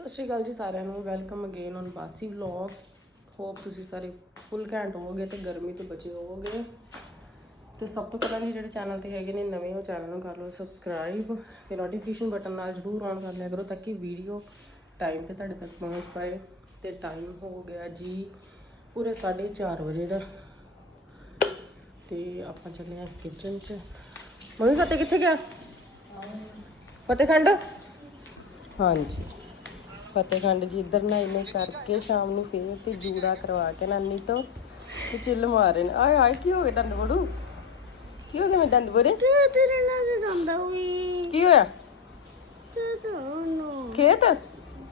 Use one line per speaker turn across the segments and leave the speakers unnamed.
ਸਤਿ ਸ਼੍ਰੀ ਅਕਾਲ ਜੀ ਸਾਰਿਆਂ ਨੂੰ welcome again on Basi vlogs hope ਤੁਸੀਂ ਸਾਰੇ ਫੁੱਲ ਘੈਂਟ ਹੋਵੋਗੇ ਤੇ ਗਰਮੀ ਤੋਂ ਬਚੇ ਹੋਵੋਗੇ। ਤੇ ਸਭ ਤੋਂ ਪਹਿਲਾਂ ਜੀ ਜਿਹੜੇ ਚੈਨਲ ਤੇ ਹੈਗੇ ਨੇ ਨਵੇਂ ਉਹ ਚੈਨਲ ਨੂੰ ਕਰ ਲਓ ਸਬਸਕ੍ਰਾਈਬ ਤੇ ਨੋਟੀਫਿਕੇਸ਼ਨ ਬਟਨ ਨਾਲ ਜਰੂਰ ਔਨ ਕਰ ਲਿਆ ਕਰੋ ਤਾਂ ਕਿ ਵੀਡੀਓ ਟਾਈਮ ਤੇ ਤੁਹਾਡੇ ਤੱਕ ਪਹੁੰਚ ਪਾਏ। ਤੇ ਟਾਈਮ ਹੋ ਗਿਆ ਜੀ ਪੂਰੇ 4:30 ਵਜੇ ਦਾ। ਤੇ ਆਪਾਂ ਚੱਲੇ ਆ ਕਿਚਨ 'ਚ। ਮੰਮੀ ਫਤਿਹ ਕਿੱਥੇ ਗਿਆ? ਫਤਿਹਖੰਡ? ਹਾਂਜੀ। ਫਤਿਹਖੰਡ ਜੀ ਇੱਧਰ ਨਾ ਇਹਨੇ ਕਰਕੇ ਸ਼ਾਮ ਨੂੰ ਫੇਰ ਤੇ ਜੂੜਾ ਕਰਵਾ ਕੇ ਨਾਨੀ ਤੋਂ ਤੇ ਚਿੱਲ ਮਾਰੇ ਨੇ। ਆਏ ਆਏ ਕੀ ਹੋ ਗਿਆ ਦੰਦ ਬੜੂ? ਕੀ ਹੋ ਗਿਆ ਮੈਂ ਦੰਦ ਬੜੇ?
ਤੇਰੇ ਤੇਰੇ ਨਾਲ ਜਾਂਦਾ ਹੋਈ।
ਕੀ ਹੋਇਆ?
ਤੇ ਤੁਹਾਨੂੰ
ਖੇਤ?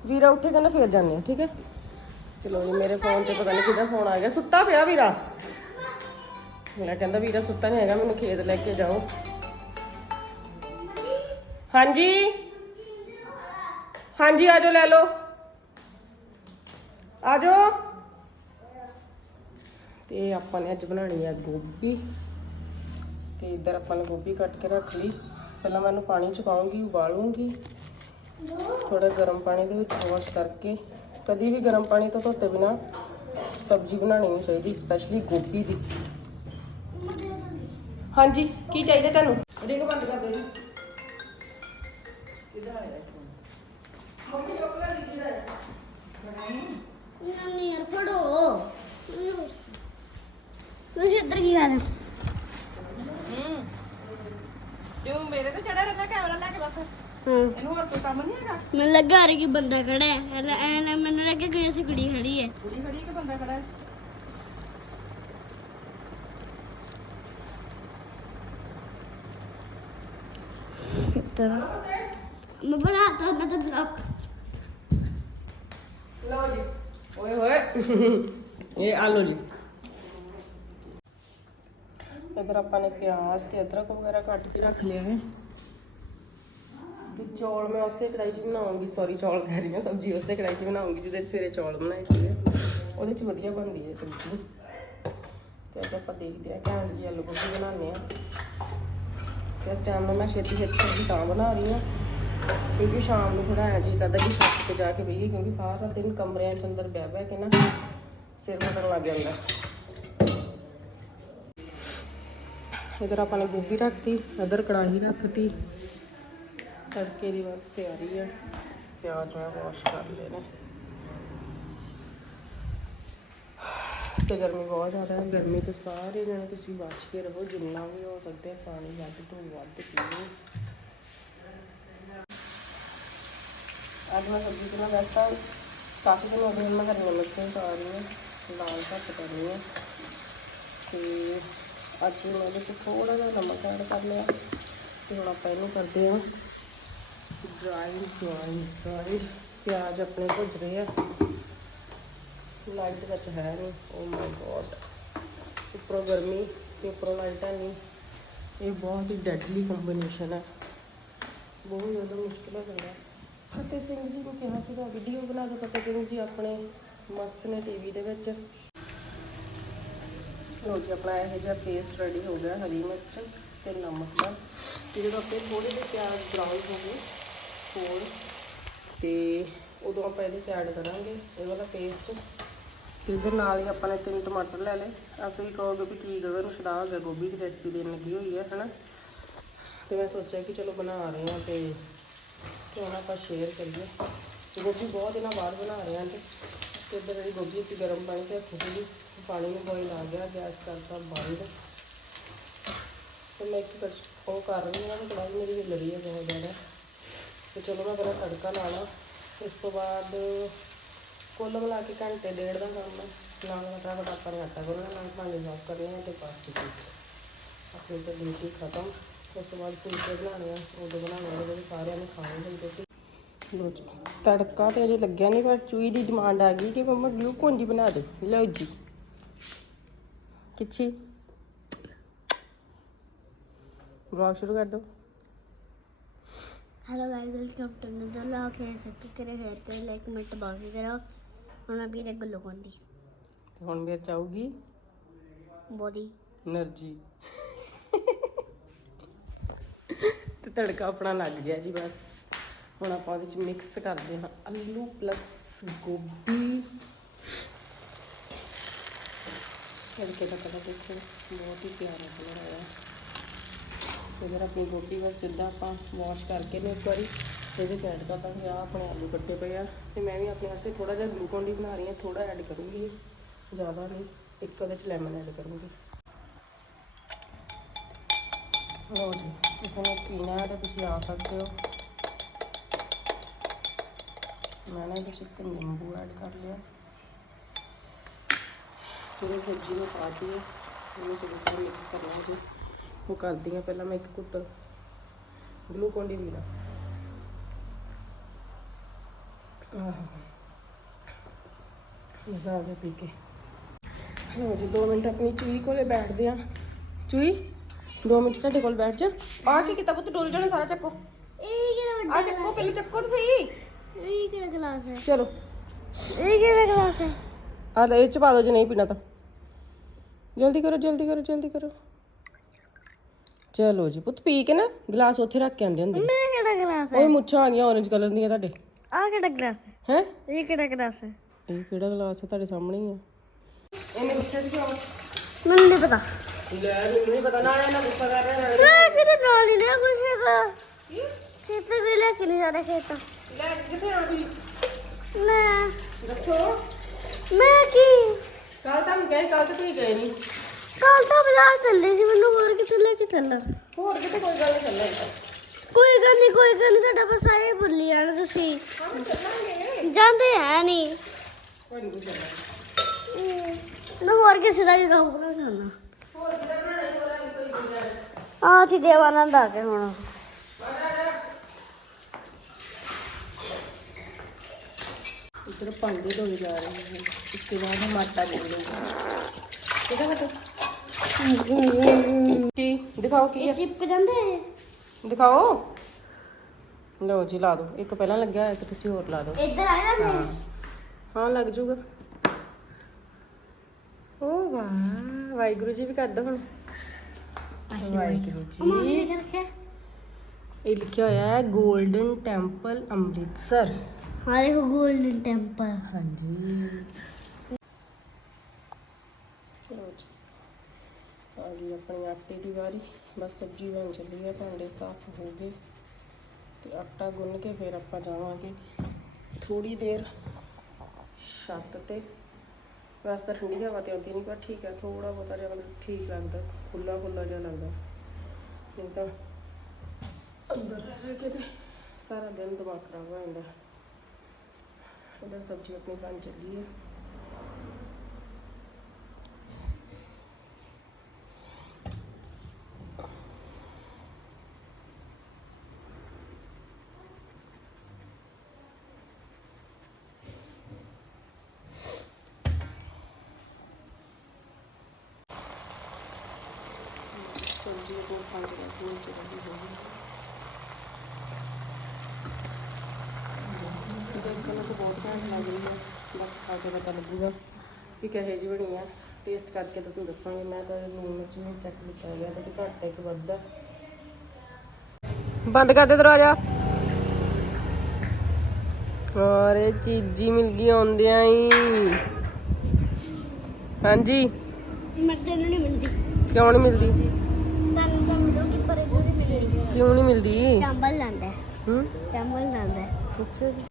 ਵੀਰਾ ਉੱਠੇਗਾ ਨਾ ਫੇਰ ਜਾਂਦੇ ਆ ਠੀਕ ਹੈ? ਚਲੋ ਜੀ ਮੇਰੇ ਫੋਨ ਤੇ ਪਤਾ ਨਹੀਂ ਕਿਹਦਾ ਫੋਨ ਆ ਗਿਆ। ਸੁੱਤਾ ਪਿਆ ਵੀਰਾ। ਮੇਰਾ ਕਹਿੰਦਾ ਵੀਰਾ ਸੁੱਤਾ ਨਹੀਂ ਹੈਗਾ ਮੈਨੂੰ ਖੇਤ ਲੈ ਕੇ ਜਾਓ। ਹਾਂਜੀ? ਹਾਂਜੀ ਆਜੋ ਲੈ ਲਓ। ਆਜੋ ਤੇ ਆਪਾਂ ਨੇ ਅੱਜ ਬਣਾਣੀ ਹੈ ਗੋਭੀ। ਤੇ ਇੱਧਰ ਆਪਾਂ ਨੇ ਗੋਭੀ ਕੱਟ ਕੇ ਰੱਖ ਲਈ। ਪਹਿਲਾਂ ਮੈਂ ਇਹਨੂੰ ਪਾਣੀ ਚ ਪਾਉਂਗੀ ਉਬਾਲੂੰਗੀ। ਥੋੜਾ ਗਰਮ ਪਾਣੀ ਦੇ ਵਿੱਚ ਵਾਸ਼ ਕਰਕੇ। ਕਦੀ ਵੀ ਗਰਮ ਪਾਣੀ ਤੋਂ ਧੋਤੇ ਬਿਨਾ ਸਬਜ਼ੀ ਬਣਾਉਣੀ ਨਹੀਂ ਚਾਹੀਦੀ ਸਪੈਸ਼ਲੀ ਗੋਭੀ ਦੀ। ਹਾਂਜੀ ਕੀ ਚਾਹੀਦਾ ਤੁਹਾਨੂੰ? ਰਿੰਗ ਬੰਦ ਕਰ ਦਿਓ ਜੀ।
ਨਾਨੀ ਯਾਰ ਫੜੋ। ਤੁਸੀਂ ਇੱਧਰ ਕੀ ਕਰ ਰਹੇ ਹੋ?
ਤੂੰ ਮੇਰੇ ਤੇ ਚੜਾ ਰਹਿਣਾ ਕੈਮਰਾ ਲੈ ਕੇ ਬਸ।
ਹਾਂ।
ਇਹਨੂੰ ਹੋਰ ਕੋਈ ਕੰਮ ਨਹੀਂ ਹੈਗਾ?
ਮੈਨੂੰ ਲੱਗਾ ਰਿਹਾ ਕਿ ਬੰਦਾ ਖੜਾ ਹੈ। ਐ ਐ ਨਾ ਮੈਨੂੰ ਲੱਗਾ ਕਿ ਐਸੀ ਕੁੜੀ ਖੜੀ ਹੈ।
ਕੁੜੀ ਖੜੀ ਕਿ ਬੰਦਾ ਖੜਾ ਹੈ?
ਤਾਂ ਮੈਂ ਬਣਾਤਾ ਮੈਂ ਤਾਂ ਬਲੌਕ।
ਲਓ ਜੀ। ਓਏ ਹੋਏ। ਇਹ ਆ ਜੀ। ਇਧਰ ਆਪਾਂ ਨੇ ਪਿਆਜ਼ ਤੇ ਅਦਰਕ ਵਗੈਰਾ ਕੱਟ ਕੇ ਰੱਖ ਲਿਆ ਹੈ। ਤੇ ਚੌਲ ਮੈਂ ਉਸੇ ਕੜਾਈ 'ਚ ਬਣਾਉਂਗੀ। ਸੌਰੀ ਚੌਲ ਕਹਿ ਰਹੀ ਹਾਂ, ਸਬਜ਼ੀ ਉਸੇ ਕੜਾਈ 'ਚ ਬਣਾਉਂਗੀ, ਜਿਹਦੇ ਸਵੇਰੇ ਚੌਲ ਬਣਾਏ ਸੀਗੇ। ਉਹਦੇ 'ਚ ਵਧੀਆ ਬਣਦੀ ਹੈ ਸਬਜ਼ੀ। ਤੇ ਅੱਜ ਆਪਾਂ ਦੇਖਦੇ ਹਾਂ, ਘੈਂਟ ਜੀ ਆਲੂ ਗੋਭੀ ਬਣਾਉਂਦੇ ਆ ਤੇ ਇਸ ਟਾਈਮ ਨੂੰ ਮੈਂ ਛੇਤੀ ਛੇਤੀ ਸਬਜ਼ੀ ਤਾਂ ਬਣਾ ਰਹੀ ਹਾਂ। ਕਿਉਂਕਿ ਸ਼ਾਮ ਨੂੰ ਥੋੜਾ ਐਂ ਜੀ ਕਰਦਾ ਕਿ ਛੱਤ ਤੇ ਜਾ ਕੇ ਬਈਏ ਕਿਉਂਕਿ ਸਾਰਾ ਦਿਨ ਕਮਰਿਆਂ 'ਚ ਅੰਦਰ ਬਹਿ ਬਹਿ ਕੇ ਨਾ ਸਿਰ ਫਟਣ ਲੱਗ ਜਾਂਦਾ। ਇਧਰ ਆਪਾਂ ਨੇ ਗੋਭੀ ਰੱਖਤੀ, ਇਧਰ ਕੜਾਹੀ ਰੱਖਤੀ। ਤੜਕੇ ਦੀ ਬਸ ਤਿਆਰੀ ਹੈ ਪਿਆਜ਼ ਮੈਂ ਵਾਸ਼ ਕਰ ਲਏ ਨੇ। ਤੇ ਗਰਮੀ ਬਹੁਤ ਜ਼ਿਆਦਾ ਹੈ, ਗਰਮੀ ਤੋਂ ਸਾਰੇ ਜਣੇ ਤੁਸੀਂ ਬਚ ਕੇ ਰਹੋ, ਜਿੰਨਾ ਵੀ ਹੋ ਸਕਦਾ ਪਾਣੀ ਵੱਧ ਤੋਂ ਵੱਧ ਪੀਓ। ਅੱਜ ਮੈਂ ਸਬਜ਼ੀ ਚ ਨਾ ਵੈਸੇ ਤਾਂ ਕਾਫੀ ਦਿਨ ਹੋ ਗਏ ਮੈਂ ਹਰੀਆਂ ਮਿਰਚਾਂ ਪਾ ਰਹੀ ਹਾਂ, ਲਾਲ ਘੱਟ ਕਰ ਹਾਂ। ਤੇ ਅੱਜ ਮੈਂ ਇਹਦੇ ਚ ਥੋੜਾ ਜਿਹਾ ਨਮਕ ਐਡ ਕਰ ਲਿਆ ਤੇ ਹੁਣ ਆਪਾਂ ਇਹਨੂੰ ਕਰਦੇ ਹਾਂ ਡਰਾਈ ਡਰਾਈ ਡਰਾਈ ਪਿਆਜ਼ ਆਪਣੇ ਭੁੱਜ ਰਹੇ ਆ। ਲਾਈਟ ਵਿੱਚ ਹੈ ਨਹੀਂ ਓ ਮਾਈ ਗੋਡ ਉੱਪਰੋਂ ਗਰਮੀ ਤੇ ਉੱਪਰੋਂ ਲਾਈਟ ਹੈ ਨਹੀਂ ਇਹ ਬਹੁਤ ਹੀ ਡੈਡਲੀ ਕੰਬੀਨੇਸ਼ਨ ਹੈ। ਬਹੁਤ ਜ਼ਿਆਦਾ ਮੁਸ਼ਕਿਲ ਹੋ ਜਾਂਦਾ। ਫਤਿਹ ਸਿੰਘ ਜੀ ਨੂੰ ਕਿਹਾ ਸੀਗਾ ਵੀਡੀਓ ਬਣਾ ਦਿਓ ਫਤਿਹ ਸਿੰਘ ਜੀ ਆਪਣੇ ਮਸਤ ਨੇ ਟੀਵੀ ਦੇ ਵਿੱਚ। ਲੋ ਜੀ, ਆਪਣਾ ਇਹ ਜਿਹਾ ਪੇਸਟ ਰੈਡੀ ਹੋ ਗਿਆ, ਹਰੀ ਮਿਰਚ ਤੇ ਨਮਕ ਦਾ। ਤੇ ਜਦੋਂ ਆਪਣੇ ਥੋੜੇ ਜਿਹੇ ਪਿਆਜ਼ ਬਰਾਊਨ ਹੋ ਗਏ, ਹੋਰ ਤੇ ਉਦੋਂ ਆਪਾਂ ਇਹਦੇ ਚ ਐਡ ਕਰਾਂਗੇ ਇਹ ਵਾਲਾ ਪੇਸਟ ਤੇ ਇਹਦੇ ਨਾਲ ਹੀ ਆਪਾਂ ਨੇ ਤਿੰਨ ਟਮਾਟਰ ਲੈ ਲਏ। ਆ ਤੁਸੀਂ ਕਹੋਗੇ ਵੀ ਕੀ ਗਗਨ ਨੂੰ ਛੜਾ ਹੋ ਗਿਆ ਗੋਭੀ ਦੀ ਰੈਸਪੀ ਦੇਣ ਲੱਗੀ ਹੋਈ ਹੈ ਹਨਾ? ਤੇ ਮੈਂ ਸੋਚਿਆ ਕਿ ਚਲੋ ਬਣਾ ਰਹੇ ਹਾਂ ਤੇ ਕਿਉਂ ਨਾ ਆਪਾਂ ਸ਼ੇਅਰ ਕਰੀਏ। ਗੋਭੀ ਬਹੁਤ ਦਿਨਾਂ ਬਾਅਦ ਬਣਾ ਰਹੇ ਹਾਂ ਤੇ ਤੇ ਇੱਧਰ ਜਿਹੜੀ ਗੋਭੀ ਸੀ ਗਰਮ ਪਾਣੀ ਤੇ ਰੱਖੀ ਸੀਗੀ ਪਾਣੀ ਨੂੰ ਬੋਇਲ ਆ ਗਿਆ, ਗੈਸ ਕਰਤਾ ਬੰਦ। ਤੇ ਮੈਂ ਇੱਕ ਕਚ ਉਹ ਕਰ ਰਹੀ ਹਾਂ ਤੇ ਮੇਰੀ ਹਿੱਲ ਰਹੀ ਹੈ ਬਹੁਤ ਜ਼ਿਆਦਾ। ਤੇ ਚਲੋ ਮੈਂ ਪਹਿਲਾਂ ਤੜਕਾ ਲਾ ਲਾਂ, ਇਸ ਤੋਂ ਬਾਅਦ ਕੁੱਲ ਮਿਲਾ ਕੇ ਘੰਟੇ, ਡੇਢ ਦਾ ਕੰਮ ਹੈ। ਨਾਲ ਫਟਾਫਟ ਆਪਾਂ ਨੇ ਆਟਾ ਗੁੰਨਣਾ, ਨਾਲ ਭਾਂਡੇ ਸਾਫ਼ ਕਰਨੇ ਆ ਤੇ ਬਸ ਠੀਕ ਆਪਣੀ ਤਾਂ ਡਿਊਟੀ ਖਤਮ। ਉਸ ਤੋਂ ਬਾਅਦ ਫੁਲਕੇ ਬਣਾਉਣੇ ਆ ਉਦੋਂ ਬਣਾਉਣੇ ਜਿਹੜੇ ਸਾਰਿਆਂ ਨੇ ਖਾਣੇ ਹੁੰਦੇ ਸੀ। ਲੋ ਜੀ ਤੜਕਾ ਤੇ ਅਜੇ ਲੱਗਿਆ ਨਹੀਂ ਪਰ ਚੂਈ ਦੀ ਡਿਮਾਂਡ ਆ ਗਈ ਕਿ ਮੰਮਾ ਗਲੂਕੋਨ ਦੀ ਬਣਾ ਦੇ। ਲਓ ਜੀ। ਕਿੱਚੀ ਵਲੌਗ ਸ਼ੁਰੂ ਕਰ ਦੋ
hello guys welcome to another vlog है सब करे रहते हैं लाइक मिनट बात करो ਹੁਣ ਅਭੀ ਨੇ ਗੁੱਲੂ ਕੋਂਦੀ
ਤੇ ਹੁਣ ਮੇਰ ਚਾਹੂਗੀ?
ਬੋਦੀ
એનર્ਜੀ ਤੇ ਤੜਕਾ ਆਪਣਾ ਲੱਗ ਗਿਆ ਜੀ ਬਸ। ਹੁਣ ਆਪਾਂ ਉਹਦੇ ਚ ਮਿਕਸ ਕਰਦੇ ਹਾਂ। ਆਲੂ ਪਲੱਸ ਗੋਭੀ। ਹਲਕੇ ਦਾ ਕਲਰ ਦੇਖੋ, ਬਹੁਤ ਹੀ ਪਿਆਰਾ ਕਲਰ ਆਇਆ। ਇਧਰ ਆਪਣੀ ਗੋਭੀ ਬਸ ਜਿੱਦਾਂ ਆਪਾਂ ਵਾਸ਼ ਕਰਕੇ ਨੇ ਇੱਕ ਵਾਰੀ ਇਹਦੇ ਚ ਐਡ ਕਰ ਦਾਂਗੇ। ਆ ਆਪਣੇ ਆਲੂ ਕੱਟੇ ਪਏ ਆ। ਤੇ ਮੈਂ ਵੀ ਆਪਣੇ ਵਾਸਤੇ ਥੋੜਾ ਜਿਹਾ ਗਲੂਕੋਨ ਦੀ ਬਣਾ ਰਹੀ ਹਾਂ ਥੋੜਾ ਐਡ ਕਰੂੰਗੀ। ਜ਼ਿਆਦਾ ਨਹੀਂ, ਇੱਕ ਉਹਦੇ ਚ ਲੈਮਨ ਐਡ ਕਰੂੰਗੀ। ਹੋਰ ਜੀ। ਕਿਸੇ ਨੇ ਪੀਣਾ ਹੈ ਤਾਂ ਤੁਸੀਂ ਆ ਸਕਦੇ ਹੋ। ਮੈਂ ਨਾ ਇਹਦੇ 'ਚ ਇੱਕ ਨਿੰਬੂ ਐਡ ਕਰ ਲਿਆ। ਜਿਹੜੇ ਸਬਜ਼ੀ ਨੂੰ ਪਾਤੀ ਹੈ ਉਹਨੂੰ ਸਭ ਨੂੰ ਮਿਕਸ ਕਰਨਾ ਜੀ। ਉਹ ਕਰਦੀ ਹਾਂ ਪਹਿਲਾਂ ਮੈਂ ਇੱਕ ਘੁੱਟ ਗਲੂਕੋਨ ਡੀ ਪੀਣਾ ਮਜ਼ਾ ਆ ਗਿਆ ਪੀ ਕੇ। ਲਓ ਜੀ 2 ਮਿੰਟ ਆਪਣੀ ਚੂਈ ਕੋਲੇ ਬੈਠਦੇ ਆ ਚੂਈ 2 ਮਿੰਟ ਤੁਹਾਡੇ ਕੋਲ ਬੈਠ ਜਾ। ਆ ਕੀ ਕੀਤਾ ਪੁੱਤ? ਡੋਲ ਜਾਣਾ ਸਾਰਾ ਚੱਕੋ।
ਇਹ ਕਿਹੜਾ
ਆ ਚੱਕੋ ਪਹਿਲੇ ਚੱਕੋ ਤਾਂ ਸਹੀ।
ਵੱਡਾ ਇਹ ਕਿਹੜਾ ਗਲਾਸ ਹੈ?
ਚਲੋ।
ਇਹ ਕਿਹੜਾ ਗਲਾਸ ਹੈ?
ਆ ਲੈ ਇਹ ਚ ਪਾ ਦਿਓ ਜੇ ਨਹੀਂ ਪੀਣਾ ਤਾਂ। ਜਲਦੀ ਕਰੋ ਜਲਦੀ ਕਰੋ ਜਲਦੀ ਕਰੋ। ਚਲੋ ਜੀ ਪੁੱਤ ਪੀ ਕੇ ਨਾ ਗਲਾਸ ਉੱਥੇ ਰੱਖ ਕੇ ਆਂਦੇ ਹੁੰਦੇ।
ਮੈਂ ਕਿਹੜਾ ਗਲਾਸ
ਓਏ ਮੁੱਛਾਂ ਆ ਗਈਆਂ orange ਕਲਰ ਦੀਆਂ ਤੁਹਾਡੇ।
ਆ ਕਿਹੜਾ ਗਲਾਸ ਹੈ?
ਹੈ?
ਇਹ ਕਿਹੜਾ ਗਲਾਸ ਹੈ?
ਇਹ ਕਿਹੜਾ ਗਲਾਸ ਹੈ? ਤੁਹਾਡੇ ਸਾਹਮਣੇ ਹੀ ਆ। ਇਹਨੇ ਗੁੱਸੇ 'ਚ ਕਿਉਂ
ਮੈਨੂੰ ਨਹੀਂ ਪਤਾ।
ਲੈ ਮੈਨੂੰ ਨਹੀਂ ਪਤਾ ਨਾ ਇਹਨਾਂ ਗੁੱਸਾ ਕਰ ਰਿਹਾ ਨਾਲੇ
ਮੈਂ ਕਿਹਦੇ ਨਾਲ ਹੀ ਲਿਆ ਕੋਈ ਖੇਤ। ਖੇਤ ਵੀ ਲੈ ਕੇ ਨਹੀਂ ਜਾਣਾ ਖੇਤ।
ਲੈ ਕਿੱਥੇ ਆ ਤੁਸੀਂ?
ਮੈਂ
ਦੱਸੋ।
ਮੈਂ ਕੀ?
ਕੱਲ ਤਾਂ ਗਏ ਕੱਲ ਤਾਂ ਤੁਸੀਂ ਗਏ ਨਹੀਂ।
ਕੱਲ ਤਾਂ ਬਾਜ਼ਾਰ ਚੱਲੇ ਸੀ ਮੈਨੂੰ ਹੋਰ ਕਿੱਥੇ ਲੈ ਕੇ ਚੱਲਣਾ
ਹੋਰ ਕਿਤੇ ਕੋਈ ਗੱਲ ਨਹੀਂ ਚੱਲਣਾ
ਕੋਈ ਗੱਲ ਨਹੀਂ ਕੋਈ ਗੱਲ ਨਹੀਂ ਸਾਡਾ ਬਸ ਆਏ ਭੁੱਲੀ ਜਾਣ ਤੁਸੀਂ।
ਹਾਂ ਚੱਲਾਂਗੇ।
ਜਾਂਦੇ ਹੈ ਨਹੀਂ।
ਕੋਈ ਨਹੀਂ ਚੱਲਾਂਗੇ।
ਮੈਂ ਹੋਰ ਕਿਸੇ ਦਾ ਵੀ ਕੰਮ ਕਰਾ ਕਰਨਾ
ਹੋਰ ਕਿਤੇ ਬਣਾਈ ਹੋਰਾਂ ਦੀ ਕੋਈ ਗੁੰਜਾਇਸ਼
ਆ ਜੀ ਦੇਵਾਨੰਦ ਆ ਕੇ ਹੁਣ।
ਉਧਰ ਭਾਂਡੇ ਧੋਏ ਜਾ ਰਹੇ ਨੇ। ਇਸ ਤੋਂ ਬਾਅਦ ਹਮ ਆਟਾ ਗੁੰਨੇਗੇ ਠੀਕ ਹੈ ਬਟੋ ਦਿਖਾਓ ਕੀ ਹੈ
ਚਿਪ ਜਾਂਦੇ
ਦਿਖਾਓ। ਲਓ ਜੀ ਲਾ ਦੋ। ਇੱਕ ਪਹਿਲਾਂ ਲੱਗਿਆ ਹੋਇਆ, ਇੱਕ ਤੁਸੀਂ ਹੋਰ ਲਾ ਦੋ।
ਇੱਧਰ ਆ ਜਾਂਦੇ
ਹਾਂ। ਹਾਂ ਲੱਗ ਜੂਗਾ। ਉਹ ਵਾਹ ਵਾਹਿਗੁਰੂ ਜੀ ਵੀ ਕਰਦਾ ਹੁਣ। ਵਾਹਿਗੁਰੂ ਜੀ ਇਹ ਲਿਖਿਆ ਹੋਇਆ ਹੈ 골ਡਨ ਟੈਂਪਲ ਅੰਮ੍ਰਿਤਸਰ।
ਹਾਂ ਦੇਖੋ ਗੋਲਡਨ ਟੈਂਪਲ
ਹਾਂਜੀ। ਲਓ ਜੀ ਆ ਗਈ ਆਪਣੀ ਆਟੇ ਦੀ ਵਾਰੀ। ਬਸ ਸਬਜ਼ੀ ਬਣ ਚੱਲੀ ਹੈ ਭਾਂਡੇ ਸਾਫ਼ ਹੋ ਗਏ ਤੇ ਆਟਾ ਗੁੰਨ ਕੇ ਫਿਰ ਆਪਾਂ ਜਾਵਾਂਗੇ ਥੋੜੀ ਦੇਰ ਛੱਤ ਤੇ। ਵੈਸੇ ਤਾਂ ਠੰਡੀ ਹਵਾ ਤੇ ਆਉਂਦੀ ਨਹੀਂ ਪਰ ਠੀਕ ਹੈ ਥੋੜਾ ਬਹੁਤਾ ਜਿਹਾ ਮਤਲਬ ਠੀਕ ਲੱਗਦਾ ਖੁੱਲਾ ਖੁੱਲਾ ਜਿਹਾ ਲੱਗਦਾ। ਨਹੀਂ ਤਾਂ ਅੰਦਰ ਰਹਿ ਰਹਿ ਕੇ ਤੇ ਸਾਰਾ ਦਿਨ ਦਿਮਾਗ ਖਰਾਬ ਹੋ ਜਾਂਦਾ। ਉਧਰ ਸਬਜ਼ੀ ਆਪਣੀ ਬਣ ਚੱਲੀ ਹੈ ਸਾਡੀਆਂ ਕੋਲ ਪੰਜ ਰਸਮਾਂ ਚੱਲਦੀ ਹੋਈ ਦੇਖਣ ਨੂੰ ਬਹੁਤ ਘੈਂਟ ਲੱਗ ਰਹੀ ਹੈ ਬਾਕੀ ਖਾ ਕੇ ਪਤਾ ਲੱਗੂਗਾ ਕਿ ਕਹੇ ਜੀ ਬਣੀ ਆ ਟੇਸਟ ਕਰਕੇ ਤਾਂ ਤੁਹਾਨੂੰ ਦੱਸਾਂਗੇ ਮੈਂ ਤਾਂ ਲੂਣ ਜਿਵੇਂ ਚੈੱਕ ਕੀਤਾ ਗਿਆ ਤਾਂ ਘੱਟ ਹੈ ਕਿ ਬੰਦ ਕਰ ਦੇ ਦਰਵਾਜ਼ਾ। ਔਰ ਇਹ ਚੀਜ਼ੀ ਮਿਲ ਗਈ ਆਉਂਦਿਆਂ ਹੀ ਹਾਂਜੀ।
ਮਰਦੇ ਨਹੀਂ ਮਿਲਦੀ।
ਕਿਉਂ ਨਹੀਂ ਮਿਲਦੀ? ਕਿਉਂ ਨਹੀਂ ਮਿਲਦੀ?
ਚਾਂਬਲ ਲਾਂਦਾ
ਹੂੰ?
ਚਾਂਬਲ ਲਾਂਦਾ
ਅੱਛਾ ਜੀ।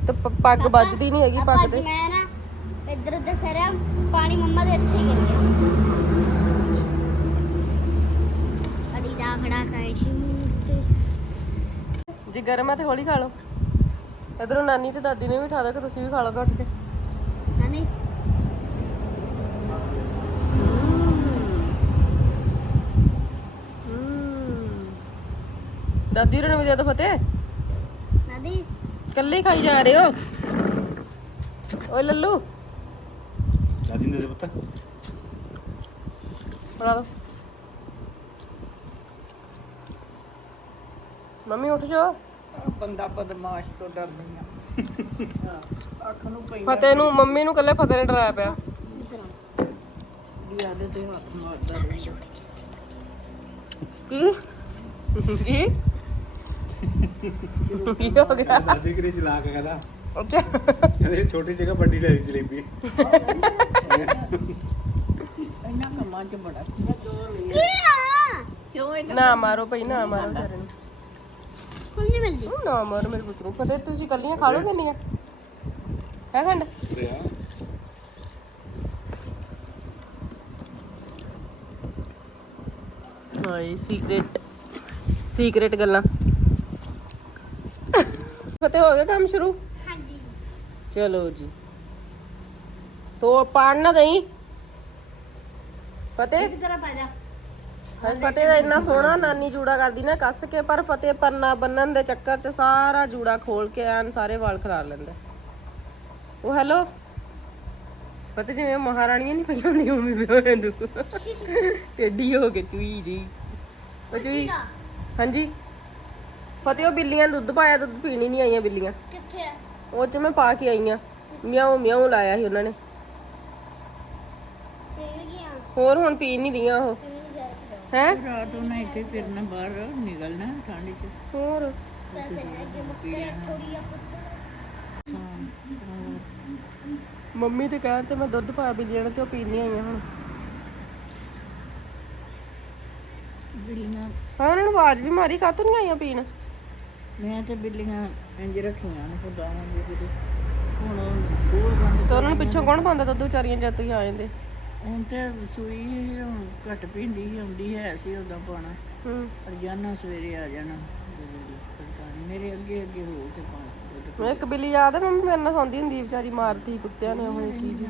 ਤੇ ਪ- ਪੱਗ ਵੱਜਦੀ ਨਹੀਂ ਹੈਗੀ ਪੱਗ ਤੇ?
ਮੈਂ ਨਾ ਇੱਧਰ ਉੱਧਰ ਫੇਰਿਆ ਪਾਣੀ ਮੰਮਾ ਦੇ ਇੱਥੇ ਹੀ ਗਿਰ ਗਿਆ। ਅੜੀ ਦਾ ਖੜਾ ਕਾਇ ਸੀ ਤੇ
ਜੇ ਗਰਮ ਹੈ ਤੇ ਹੌਲੀ ਖਾ ਲਓ। ਇਧਰੋਂ ਨਾਨੀ ਤੇ ਦਾਦੀ ਨੇ ਵੀ ਉਠਾ ਦਿਆ ਕਿ ਤੁਸੀਂ ਵੀ ਖਾ ਲਓ ਉੱਠ ਕੇ
ਨਾਨੀ
ਦਾਦੀ ਹੋਰਾਂ ਨੂੰ ਵੀ ਦੇ ਦੋ ਫਤਿਹ ਇਕੱਲੇ ਹੀ ਖਾਈ ਜਾ ਰਹੇ ਹੋ? ਓਏ ਲੱਲੂ।
ਦਾਦੀ ਨੇ ਦੇ ਪੁੱਤ।
ਬਣਾ ਦੋ। ਮੰਮੀ ਉੱਠ ਜਾ
ਬੰਦਾ ਬਦਮਾਸ਼ ਤੋਂ ਡਰਦਾ ਅੱਖ ਨੂੰ ਪਈ
ਫਤਿਹ ਨੂੰ ਮੰਮੀ ਨੂੰ ਇਕੱਲੇ ਫਤਿਹ ਨੇ ਡਰਾਇਆ ਪਿਆ।
ਦੀ ਆਦੇ ਤੇ ਹੱਥ ਮਾਰਦਾ ਰਹਿੰਦਾ।
ਕੀ? ਕੀ? ਕੀ ਹੋ ਗਿਆ?
ਦਾਦੀ ਕਰੇ ਚਲਾ ਕੇ ਕਹਦਾ।
ਅੱਛਾ।
ਕਹਿੰਦੇ ਛੋਟੀ ਜਗ੍ਹਾ ਵੱਡੀ ਲੈ ਲਈ ਜਲੇਬੀ।
ਇਹਨਾਂ ਕੰਮਾਂ 'ਚ ਬੜਾ ਕਿਉਂ ਇਹ
ਨਾ ਮਾਰੋ ਭਈ ਨਾ ਮਾਰੋ ਵਿਚਾਰੇ ਨੂੰ।
ਹੁਣ ਨਹੀਂ ਮਿਲਦੀ।
ਨਾ ਮਾਰੋ ਮੇਰੇ ਪੁੱਤ ਨੂੰ। ਪਤਾ ਤੁਸੀਂ ਕੱਲੀਆਂ ਖਾ ਲਓ ਕਿੰਨੀਆਂ ਹੈ ਖੰਡ? ਹਾਏ ਸੀਕ੍ਰੇਟ ਸੀਕ੍ਰੇਟ ਗੱਲਾਂ। ਫਤਿਹ ਹੋ ਗਿਆ ਕੰਮ ਸ਼ੁਰੂ?
ਹਾਂਜੀ।
ਚਲੋ ਜੀ। ਤੋ ਪਾੜ ਨਾ ਦਈ। ਫਤਿਹ? ਹਾਂ ਫਤਿਹ ਦਾ ਇੰਨਾ ਸੋਹਣਾ ਨਾਨੀ ਜੂੜਾ ਕਰਦੀ ਨਾ ਕੱਸ ਕੇ ਪਰ ਫਤਿਹ ਪੰਨਾ ਬੰਨਣ ਦੇ ਚੱਕਰ 'ਚ ਸਾਰਾ ਜੂੜਾ ਖੋਲ ਕੇ ਐਨ ਸਾਰੇ ਵਾਲ ਖਲਾਰ ਲੈਂਦਾ। ਉਹ ਹੈਲੋ? ਫਤਿਹ ਜਿਵੇਂ ਮਹਾਰਾਣੀਆਂ ਨਹੀਂ ਪਈਆਂ ਹੁੰਦੀਆਂ ਉਵੇਂ ਵੀ ਹੋ ਜਾਂਦੂ। ਟੇਡੀ ਹੋ ਕੇ ਚੂਈ ਜੀ। ਉਹ ਚੂਈ ਹਾਂਜੀ। ਫਤਿਹ ਉਹ ਬਿੱਲੀਆਂ ਦੁੱਧ ਪਾਇਆ ਦੁੱਧ ਪੀਣੀ ਨਹੀਂ ਆਈਆਂ ਬਿੱਲੀਆਂ।
ਕਿੱਥੇ ਹੈ
ਉਹ ਚ ਮੈਂ ਪਾ ਕੇ ਆਈ ਆ। ਮਿਆਉ ਮਿਆਉ ਲਾਇਆ ਸੀ ਉਹਨਾਂ ਨੇ।
ਗਿਆ
ਹੋਰ ਹੁਣ ਪੀ ਨਹੀਂ ਰਹੀਆਂ ਉਹ। ਹੈ?
ਰਾਤ ਨੂੰ ਇੱਥੇ ਫਿਰਨਾ ਬਾਹਰ ਨਿਕਲਣਾ ਠੰਡ 'ਚ।
ਹੋਰ?
ਪੈਸੇ ਮੁੱਕਰੇ ਥੋੜੀ ਆ
ਮੰਮੀ ਤੇ ਕਹਿਣ ਤੇ ਮੈਂ ਦੁੱਧ ਪਾ ਵੀ ਲੈਣਾ ਤੇ ਉਹ ਪੀਣੀ ਆਈਆਂ ਹੁਣ।
ਬਿੱਲੀਆਂ
ਹਾਂ ਉਹਨਾਂ ਨੂੰ ਆਵਾਜ਼ ਵੀ ਮਾਰੀ ਕਾਤੋਂ ਨਹੀਂ ਆਈਆਂ ਪੀਣ?
ਮੈਂ ਤੇ ਬਿੱਲੀਆਂ ਇੰਜ ਰੱਖੀਆਂ ਨੇ ਖੁਦਾਵਾਂ ਦੇ ਕਿਤੇ। ਹੁਣ ਉਹ ਬੰਦ
ਤੇ ਉਹਨਾਂ ਨੂੰ ਪਿੱਛੋਂ ਕੌਣ ਪਾਉਂਦਾ ਦੁੱਧ ਵਿਚਾਰੀਆਂ ਜਦ ਤੁਸੀਂ ਆ ਜਾਂਦੇ?
ਹੁਣ ਤੇ ਸੂਈ ਹੁਣ ਘਟ ਪਿੰਡੀ ਆਉਂਦੀ ਹੈ ਸੀ ਉਦਾਂ ਪਾਣਾ
ਹੂੰ।
ਰੋਜ਼ਾਨਾ ਸਵੇਰੇ ਆ ਜਾਣਾ। ਮੇਰੇ ਅੱਗੇ ਅੱਗੇ ਹੋ ਕੇ ਪਾਣਾ
ਮੈਂ ਇੱਕ ਬਿੱਲੀ ਯਾਦ ਹੈ ਮੰਮੀ ਮੇਰੇ ਨਾਲ ਸੌਂਦੀ ਹੁੰਦੀ ਵਿਚਾਰੀ ਮਾਰਦੀ ਕੁੱਤਿਆਂ ਨੇ ਉਹ ਕੀ ਜੀ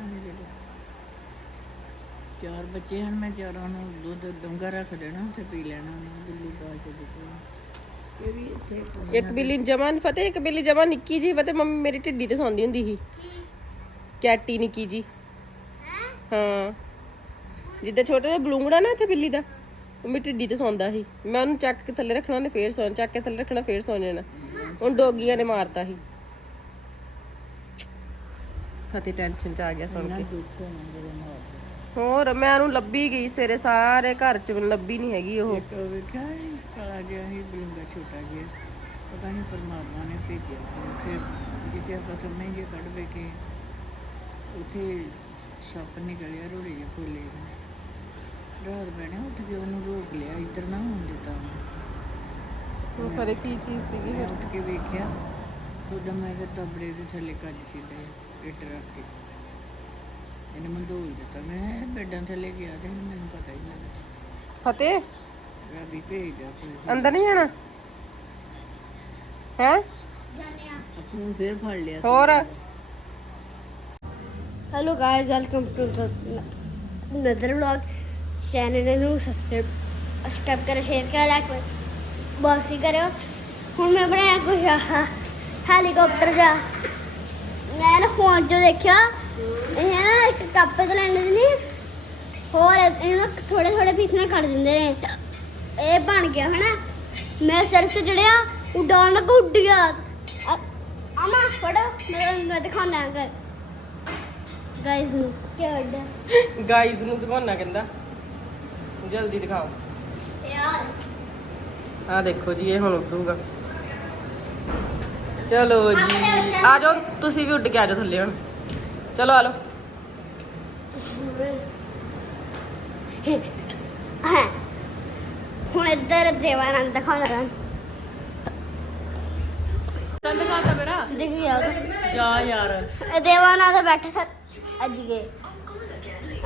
ਚਾਰ ਬੱਚੇ ਹਨ ਮੈਂ ਚਾਰਾਂ ਨੂੰ ਦੁੱਧ ਡੰਗਾ ਰੱਖ ਦੇਣਾ ਤੇ ਪੀ ਲੈਣਾ ਉਹਨਾਂ ਬਿੱਲੀ ਪਾ ਕੇ ਦਿੱਤੀ।
ਇੱਕ ਬਿੱਲੀ ਜਮਾਂ ਫਤਿਹ, ਇੱਕ ਬਿੱਲੀ ਜਮਾਂ ਨਿੱਕੀ ਜੀ, ਫਤਿਹ, ਮੰਮੀ ਮੇਰੀ ਢਿੱਡੀ ਤੇ ਸੌਂਦੀ ਹੁੰਦੀ ਸੀ। ਕੈਟੀ ਨਿੱਕੀ ਜੀ। ਹਾਂ। ਜਿੱਦਾਂ ਛੋਟਾ ਜਿਹਾ ਬਲੂੰਗੜਾ ਨਾ ਇੱਥੇ ਬਿੱਲੀ ਦਾ, ਉਹ ਮੇਰੀ ਢਿੱਡੀ ਤੇ ਸੌਂਦਾ ਸੀ। ਮੈਂ ਉਹਨੂੰ ਚੱਕ ਕੇ ਥੱਲੇ ਰੱਖਣਾ, ਉਹਨੇ ਫੇਰ ਸੌਂ, ਚੱਕ ਕੇ ਥੱਲੇ ਰੱਖਣਾ, ਫੇਰ ਸੌਂ ਜਾਣਾ। ਹੁਣ ਡੋਗੀਆਂ ਨੇ ਮਾਰਤਾ ਸੀ। ਫਤਿਹ ਟੈਨਸ਼ਨ ਚ ਆ ਗਿਆ ਸੁਣ ਕੇ। ਹੋਰ ਮੈਂ ਉਹਨੂੰ ਲੱਭੀ ਗਈ ਸਵੇਰੇ ਸਾਰੇ ਘਰ ਚ ਮੈਨੂੰ ਲੱਭੀ ਨਹੀਂ ਹੈਗੀ ਉਹ।
ਇੱਕ ਉਹ ਵੇਖਿਆ ਸੀ, ਕਾਲਾ ਜਿਹਾ ਹੀ ਬਲੂੰਗਾ ਛੋਟਾ ਜਿਹਾ। ਪਤਾ ਨਹੀਂ ਪਰਮਾਤਮਾ ਨੇ ਭੇਜਿਆ ਫਿਰ ਜਿੱਥੇ ਆਪਾਂ ਤੁਮੇ ਜੇ ਕੱਢ ਬੈਠੇ ਉੱਥੇ ਸੱਪ ਨਿਕਲਿਆ ਰੋੜੇ ਜਿਹੇ ਫੁੱਲੇ ਰਾਤ ਬਣੇ ਉੱਠ ਕੇ ਉਹਨੂੰ ਰੋਕ ਲਿਆ ਇੱਧਰ ਨਾ ਹੋਣ ਦਿੱਤਾ ਉਹਨੂੰ।
ਉਹ ਖਰੇ ਕੀ ਚੀਜ਼ ਸੀਗੀ
ਮੈਂ ਉੱਠ ਕੇ ਵੇਖਿਆ ਉਦੋਂ ਮੈਂ ਤੇ ਤਬੜੇ ਦੇ ਥੱਲੇ ਕੱਜ ਸਿੱਧੇ ਇੱਟ ਰੱਖ ਕੇ। ਇਹਨੇ ਮੈਨੂੰ ਢੋਲ ਦਿੱਤਾ। ਮੈਂ ਬੈੱਡਾਂ ਥੱਲੇ ਗਿਆ ਤੇ ਮੈਨੂੰ ਪਤਾ ਹੀ ਨਹੀਂ ਲੱਗਾ
ਫਤਿਹ?
ਰੱਬੀ ਭੇਜਦਾ ਕੋਈ।
ਅੰਦਰ ਨਹੀਂ ਜਾਣਾ? ਹੈ?
ਫੋਨ ਫੇਰ ਫੜ ਲਿਆ ਸੀ।
ਹੋਰ?
Hello guys welcome to another vlog channel ਨੂੰ ਸਬਸਕ੍ਰਾਈਬ ਸਬਸਕ੍ਰਾਈਬ ਕਰੋ ਸ਼ੇਅਰ ਕਰੋ ਲਾਈਕ ਬਸ ਹੀ ਕਰਿਓ। ਹੁਣ ਮੈਂ ਬਣਾਇਆ ਕੁਝ ਆਹ ਹੈਲੀਕਾਪਟਰ ਜਾ ਮੈਂ ਨਾ ਫੋਨ 'ਚ ਦੇਖਿਆ ਇਹ ਕੱਪ ਚ ਲੈਂਦੇ ਨਹੀਂ ਹੋਰ ਇਹਨੂੰ ਥੋੜੇ ਥੋੜੇ ਪੀਸ ਨਾਲ ਕੱਟ ਦਿੰਦੇ ਨੇ। ਇਹ ਬਣ ਗਿਆ ਹਨਾ। ਮੈਂ ਸਿਰ ਤੇ ਚੜਿਆ ਉਡਾਣ ਲੱਗਾ ਉੱਡ ਗਿਆ। ਫੜੋ ਮੈਂ ਮੈਂ ਦਿਖਾਉਣਾ ਗਾ ਗਾਇਸ ਨੂੰ ਕੀ ਉੱਡ
ਗਾਈਜ਼ ਨੂੰ ਦਿਖਾਉਣਾ ਕਹਿੰਦਾ। ਜਲਦੀ ਦਿਖਾਓ।
ਯਾਰ।
ਆ ਦੇਖੋ ਜੀ ਇਹ ਹੁਣ ਉੱਡੂਗਾ। ਚਲੋ ਜੀ ਆ ਜਾਓ ਤੁਸੀਂ ਵੀ ਉੱਡ ਕੇ ਆ ਜਾਓ ਥੱਲੇ ਹੁਣ। ਚਲੋ ਆ ਲਓ।
ਹਾਂ ਹੁਣ ਇੱਧਰ ਦੇਵਾਨੰਦ ਦਿਖਾਉਣਾ ਰਾਂ
ਦਿਖਾਤਾ ਮੇਰਾ
ਦੇਖ ਯਾਰ
ਜਾ ਯਾਰ
ਇਹ ਦੇਵਾਨੰਦ ਬੈਠਾ ਥਾ ਅੱਜ ਗਏ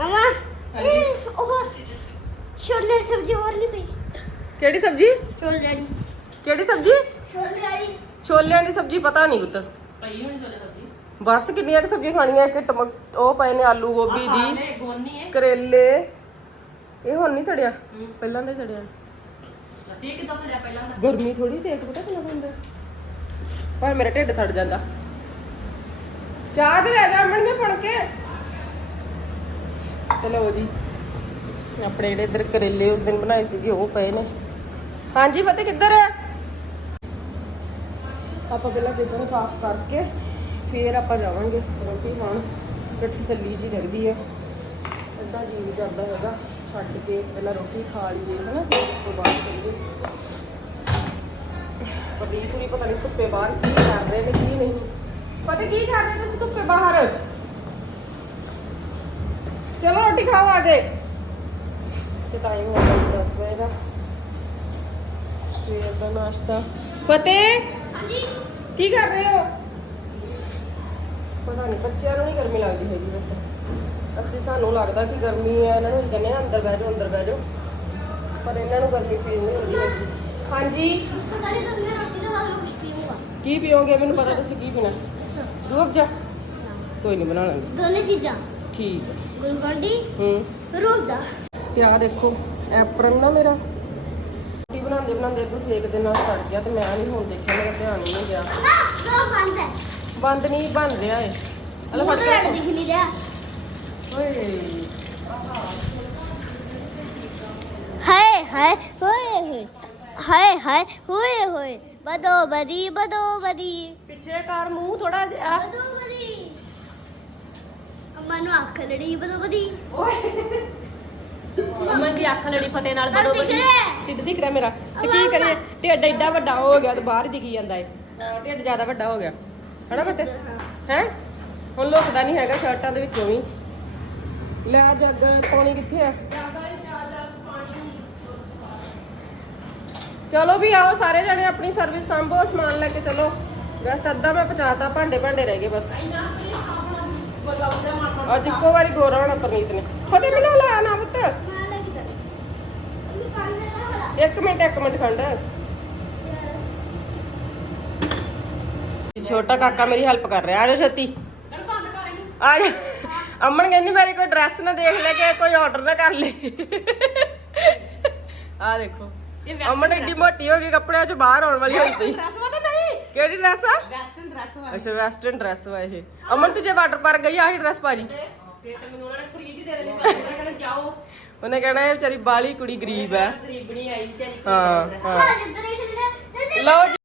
ਅਮਾ ਇਹ ਉਹ ਛੋਲੇ ਦੀ ਸਬਜ਼ੀ ਹੋਰ ਨਹੀਂ ਪਈ
ਕਿਹੜੀ ਸਬਜੀ?
ਛੋਲੇ ਦੀ
ਕਿਹੜੀ ਸਬਜੀ?
ਛੋਲੇ ਵਾਲੀ।
ਛੋਲਿਆਂ ਦੀ ਸਬਜੀ ਪਤਾ ਨਹੀਂ ਪੁੱਤ। ਪਈ ਹੋਣੀ ਛੋਲੇ ਬਸ ਕਿੰਨੀਆਂ ਕੁ ਸਬਜ਼ੀਆਂ ਖਾਣੀਆਂ ਕਿ ਟਮ ਉਹ ਪਏ ਨੇ ਆਲੂ ਗੋਭੀ ਦੀ ਕਰੇਲੇ ਇਹ ਹੁਣ ਨਹੀਂ ਸੜਿਆ ਪਹਿਲਾਂ ਹੀ ਸੜਿਆ। ਅਸੀਂ ਕਿਦਾਂ ਸੜਿਆ ਪਹਿਲਾਂ ਗਰਮੀ ਥੋੜੀ ਸੇਕ ਪਤਾ ਕਿੰਨਾ ਹੁੰਦਾ ਪਰ ਮੇਰਾ ਢਿੱਡ ਸੜ ਜਾਂਦਾ। ਚਾਹ ਤੇ ਲੈ ਜਾ ਅਮਣੀਆਂ ਪਣ ਕੇ। ਚਲੋ ਜੀ ਆਪਣੇ ਜਿਹੜੇ ਇੱਧਰ ਕਰੇਲੇ ਉਸ ਦਿਨ ਬਣਾਏ ਸੀਗੇ ਉਹ ਪਏ ਨੇ। ਹਾਂਜੀ ਫਤਿਹ ਕਿੱਧਰ ਹੈ? ਆਪਾਂ ਪਹਿਲਾਂ ਕਿਚਨ ਸਾਫ਼ ਕਰਕੇ ਫੇਰ ਆਪਾਂ ਜਾਵਾਂਗੇ ਰੋਟੀ ਖਾਣ। ਫਿਰ ਤਸੱਲੀ ਜੀ ਰਹਿੰਦੀ ਹੈ ਏਦਾਂ ਜੀ ਨਹੀਂ ਕਰਦਾ ਹੈਗਾ। ਛੱਡ ਕੇ ਪਹਿਲਾਂ ਰੋਟੀ ਖਾ ਲਈਏ ਹਨਾ? ਫਿਰ ਉਸ ਤੋਂ ਬਾਅਦ ਕਰੀਏ ਪੂਰੀ ਪਤਾ ਨਹੀਂ ਧੁੱਪੇ ਬਾਹਰ ਕੀ ਕਰ ਰਹੇ ਨੇ ਕੀ ਨਹੀਂ। ਪਤਾ ਕੀ ਕਰ ਰਹੇ ਤੁਸੀਂ ਧੁੱਪੇ ਬਾਹਰ? ਚਲੋ ਰੋਟੀ ਖਾਓ ਆ ਕੇ। ਤੇ ਟਾਈਮ ਹੋ ਗਿਆ 10 ਵਜੇ ਦਾ। ਸਵੇਰ ਦਾ ਨਾਸ਼ਤਾ। ਫਤਿਹ!
ਹਾਂਜੀ।
ਕੀ ਕਰ ਰਹੇ ਹੋ? ਪਤਾ ਨਹੀਂ ਬੱਚਿਆਂ ਨੂੰ ਨਹੀਂ ਗਰਮੀ ਲੱਗਦੀ ਹੈਗੀ ਵੈਸੇ। ਅਸੀਂ ਸਾਨੂੰ ਲੱਗਦਾ ਕਿ ਗਰਮੀ ਹੈ ਇਹਨਾਂ ਨੂੰ ਕਹਿੰਦੇ ਆ ਅੰਦਰ ਬਹਿ ਜਾਓ ਅੰਦਰ ਬਹਿ ਜਾਓ। ਪਰ ਇਹਨਾਂ ਨੂੰ ਗਰਮੀ ਫੀਲ ਨਹੀਂ ਹੁੰਦੀ ਹੈਗੀ। ਹਾਂਜੀ?
ਕੁਝ
ਕੀ ਪੀਓਗੇ? ਮੈਨੂੰ ਪਤਾ ਤੁਸੀਂ ਕੀ ਪੀਣਾ। ਰੂਹ ਜਾ। ਕੋਈ ਨਹੀਂ ਬਣਾ ਲਾਂਗੇ
ਦੋਨੇ ਚੀਜ਼ਾਂ?
ਠੀਕ ਹੈ।
ਗੁਲਗੰਡੀ
ਹੂੰ।
ਰੋਜ਼ਾ
ਤੇ ਆਹ ਦੇਖੋ ਐਪਰਨ ਨਾ ਮੇਰਾ। ਰੋਟੀ ਬਣਾਉਂਦੇ ਬਣਾਉਂਦੇ ਅੱਗੋਂ ਸੇਕ ਦੇ ਨਾਲ ਸੜ ਗਿਆ ਤੇ ਮੈਂ ਨਹੀਂ ਹੁਣ ਦੇਖਿਆ ਮੇਰਾ ਧਿਆਨ ਹੀ ਨਹੀਂ ਗਿਆ।
ਬੰਦ
ਨਹੀਂ ਬਣ ਰਿਹਾ ਏ ਹਲੋ ਫੜ
ਰੜ ਦਿਖ ਨਹੀਂ ਰਿਹਾ।
ਓਏ
ਹਾਏ ਹਾਏ ਹੋਏ ਹੋਏ। ਹਾਏ ਹਾਏ ਹੋਏ ਹੋਏ। ਬਦੋ ਬਦੀ ਬਦੋ ਬਦੀ
ਪਿੱਛੇ ਕਰ ਮੂੰਹ ਥੋੜਾ ਜਿਹਾ।
ਬਦੋ ਬਦੀ ਅੰਮਾ ਨੂੰ ਅੱਖ ਲੜੀ ਬਦੋ ਬਦੀ
ਅਮਨ ਦੀ ਅੱਖ ਲੜੀ ਫਤੇ ਨਾਲ
ਬਦੋ
ਬਦੋ ਢਿੱਡ ਦਿਖ ਰਿਹਾ ਮੇਰਾ। ਤੇ ਕੀ ਕਰੀਏ? ਢਿੱਡ ਏਡਾ ਵੱਡਾ ਹੋ ਗਿਆ ਤੇ ਬਾਹਰ ਹੀ ਦਿਖੀ ਜਾਂਦਾ ਏ। ਹਾਂ, ਢਿੱਡ ਜ਼ਿਆਦਾ ਵੱਡਾ ਹੋ ਗਿਆ। ਹਨਾ ਫਤੇ ਹੈ? ਹੁਣ ਲੁਕਦਾ ਨਹੀਂ ਹੈਗਾ ਸ਼ਰਟਾਂ ਦੇ ਵਿੱਚੋਂ ਵੀ। ਲੈ ਆ ਜੱਗ ਪਾਣੀ ਕਿੱਥੇ ਆ? ਚਲੋ ਵੀ ਆਓ ਸਾਰੇ ਜਣੇ ਆਪਣੀ ਸਰਵਿਸ ਸੰਭੋ ਸਮਾਨ ਲੈ ਕੇ ਚਲੋ। ਤਾਂ ਅੱਧਾ ਮੈਂ ਪਹੁੰਚਾਤਾ ਭਾਂਡੇ ਭਾਂਡੇ ਰਹਿ ਗਏ ਬਸ। ਅੱਜ ਇੱਕੋ ਵਾਰੀ ਗੋਰਾ ਹੋਣਾ ਪਰਨੀਤ ਨੇ। ਫਤੇ ਮੈਨੂੰ ਲਾ ਨਾ ਪੁੱਤ। ਇੱਕ ਮਿੰਟ ਇੱਕ ਮਿੰਟ ਖੰਡ। ਛੋਟਾ ਕਾਕਾ ਮੇਰੀ ਹੈਲਪ ਕਰ ਰਿਹਾ। ਆ ਜਾ ਛੇਤੀ। ਆ ਜਾ ਅਮਨ ਕਹਿੰਦੀ ਮੇਰੀ ਕੋਈ ਡਰੈਸ ਨਾ ਦੇਖ ਲੈ ਕਿ ਕੋਈ ਆਰਡਰ ਨਾ ਕਰ ਲੈ। ਆ ਦੇਖੋ। ਅਮਨ ਏਡੀ ਮੋਟੀ ਹੋ ਗਈ ਕੱਪੜਿਆਂ ਚ ਬਾਹਰ ਆਉਣ ਵਾਲੀ ਹੋਈ ਪਈ ਡਰੈਸ ਵਾ ਨਹੀਂ। ਕਿਹੜੀ ਡਰੈਸ ਆ? ਵੈਸਟਰਨ ਡਰੈਸ ਵਾ। ਅੱਛਾ ਵੈਸਟਰਨ ਡਰੈਸ ਵਾ ਇਹ। ਅਮਨ ਤੂੰ ਜੇ ਵਾਟਰ ਪਾਰਕ ਗਈ ਆਹੀ ਡਰੈਸ ਪਾ ਜੀ। ਉਹਨੇ ਕਹਿਣਾ ਇਹ ਵਿਚਾਰੀ ਬਾਲੀ ਕੁੜੀ ਗਰੀਬ ਹੈ ਗਰੀਬਣੀ ਆਈ ਵਿਚਾਰੀ ਹਾਂ ਹਾਂ। ਲਓ